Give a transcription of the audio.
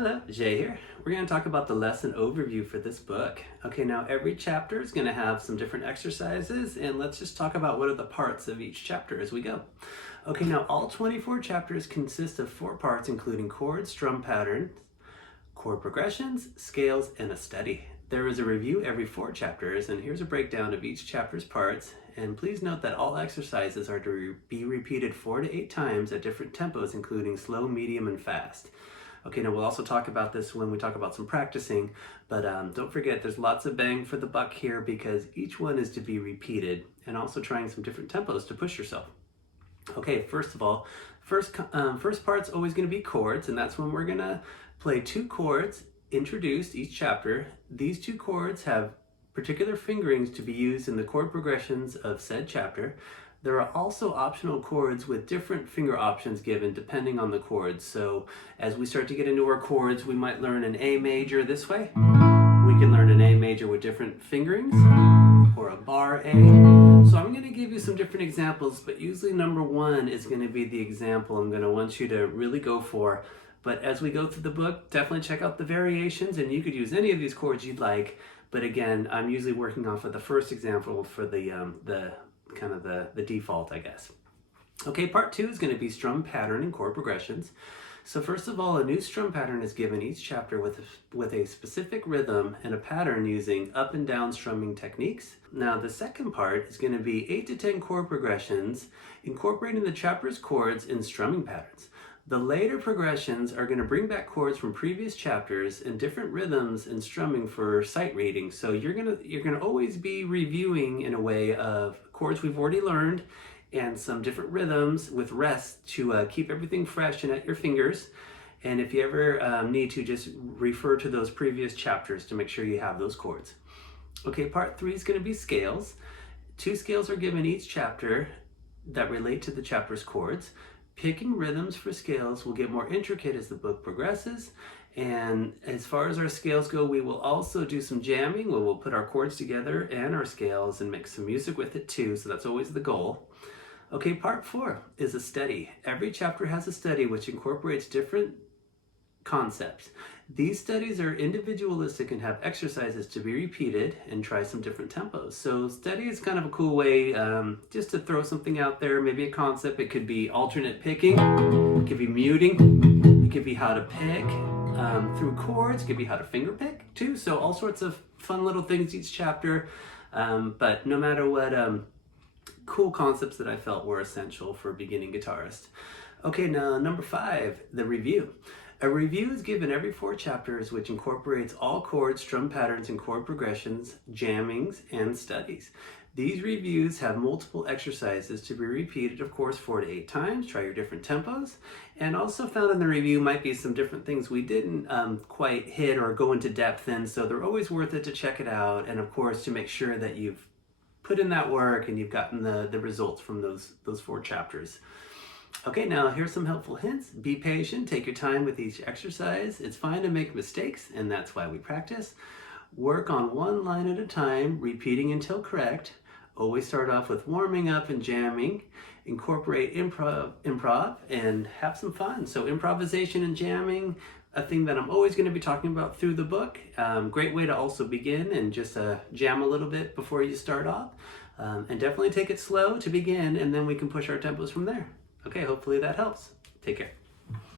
Hello, Jay here. We're going to talk about the lesson overview for this book. Okay, now every chapter is going to have some different exercises, and let's just talk about what are the parts of each chapter as we go. Okay, now all 24 chapters consist of 4 parts, including chords, strum patterns, chord progressions, scales, and a study. There is a review every 4 chapters, and here's a breakdown of each chapter's parts. And please note that all exercises are to be repeated 4 to 8 times at different tempos, including slow, medium, and fast. Okay, now we'll also talk about this when we talk about some practicing, but don't forget there's lots of bang for the buck here because each one is to be repeated, and also trying some different tempos to push yourself. Okay, first of all, first part's always going to be chords, and that's when we're going to play 2 chords introduced each chapter. These 2 chords have particular fingerings to be used in the chord progressions of said chapter. There are also optional chords with different finger options given depending on the chords. So as we start to get into our chords, we might learn an A major this way. We can learn an A major with different fingerings, or a bar A. So I'm going to give you some different examples, but usually number 1 is going to be the example I'm going to want you to really go for. But as we go through the book, definitely check out the variations, and you could use any of these chords you'd like. But again, I'm usually working off of the first example for the default, I guess. Okay, part 2 is going to be strum pattern and chord progressions. So first of all, a new strum pattern is given each chapter with a specific rhythm and a pattern using up and down strumming techniques. Now the second part is going to be 8 to 10 chord progressions, incorporating the chapter's chords in strumming patterns. The later progressions are going to bring back chords from previous chapters and different rhythms and strumming for sight reading. So you're gonna always be reviewing in a way of chords we've already learned and some different rhythms with rest to keep everything fresh and at your fingers. And if you ever need to, just refer to those previous chapters to make sure you have those chords. Okay, part 3 is going to be scales. 2 scales are given each chapter that relate to the chapter's chords. Picking rhythms for scales will get more intricate as the book progresses. And as far as our scales go, we will also do some jamming where we'll put our chords together and our scales and make some music with it too. So that's always the goal. Okay, part 4 is a study. Every chapter has a study which incorporates different concepts. These studies are individualistic and have exercises to be repeated and try some different tempos. So study is kind of a cool way just to throw something out there, maybe a concept. It could be alternate picking, it could be muting, it could be how to pick through chords, it could be how to finger pick too. So all sorts of fun little things each chapter, but no matter what, cool concepts that I felt were essential for a beginning guitarist. Okay, now number 5, the review. A review is given every 4 chapters, which incorporates all chords, strum patterns, and chord progressions, jammings, and studies. These reviews have multiple exercises to be repeated, of course, 4 to 8 times. Try your different tempos. And also found in the review might be some different things we didn't quite hit or go into depth in, so they're always worth it to check it out, and of course to make sure that you've put in that work and you've gotten the results from those 4 chapters. Okay, now here's some helpful hints. Be patient, take your time with each exercise. It's fine to make mistakes, and that's why we practice. Work on one line at a time, repeating until correct. Always start off with warming up and jamming. Incorporate improv, and have some fun. So improvisation and jamming, a thing that I'm always going to be talking about through the book. Great way to also begin and just jam a little bit before you start off. And definitely take it slow to begin, and then we can push our tempos from there. Okay, hopefully that helps. Take care.